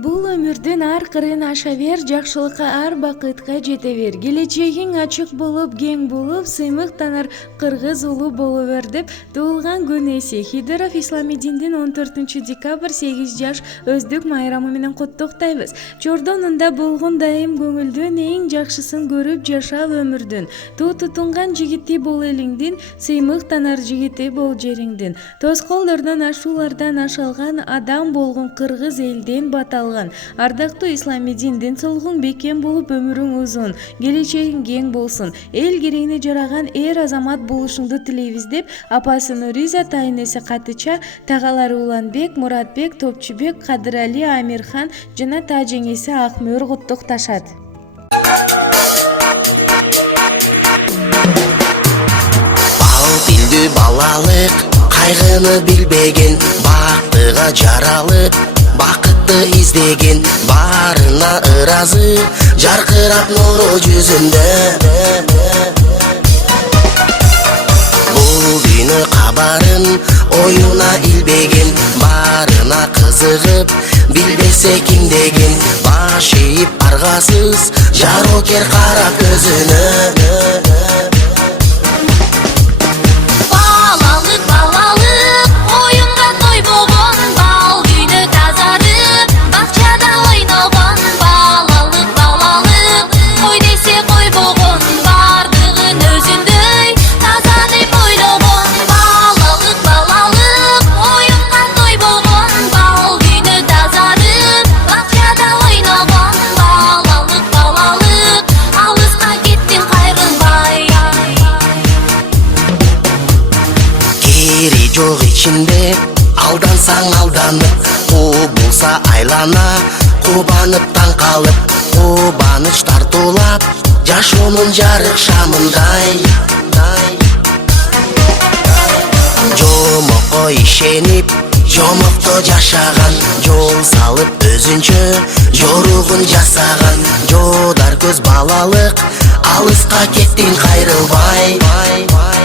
Бул өмүрдүн ар кырын аша бер, жакшылыкка ар бакытка жете бер. Келечегиң ачык болуп, кең болуп, сыймык танар кыргыз улу боло бер деп туулган күн эси. Хидеров ислами диндин 14-декабрь 8 жаш өздүк майрамы менен куттуктайбыз. Чордонунда болгон дайым көңүлдүн эң жакшысын көрүп жашап өмүрдүн. Туу тутунган жигити бол элиңдин, сыймык танар жигити бол жериңдин. Тоскоолдордон ашуулардан ашалган адам болгон кыргыз элден бата ардактуу ислами диндин солгун бекем болуп өмүрүң узун, келечегиң кең болсун, эл керегине жараган эр азамат болушуңду тилейбиз деп апасы Нуриза, тайнеси Катыча, тагалары Уланбек, Муратбек, Топчубек, Кадырали, Амирхан жана тажеңеси Акмөр куттукташат. Бал билди балалык, кайгыны билбеген, бактыга жаралып бакытты издеген, барына ыразы, жаркырап нуру жүзүндө. Бул күнү кабарын оюна илбеген, барына кызыгып, билбесе ким деген, баш ийип аргасыз, жарокер карап көзүнө. Жок ичинде алдансаң алданып, кубулса айлана, кубанып таң калып, кубаныч тартуулап, жашоонун жарык шамындай. Жомокко ишенип, жомокто жашаган, жол салып өзүнчө жоругун жасаган, жодар көз балалык, алыска кеттиң кайрылбай.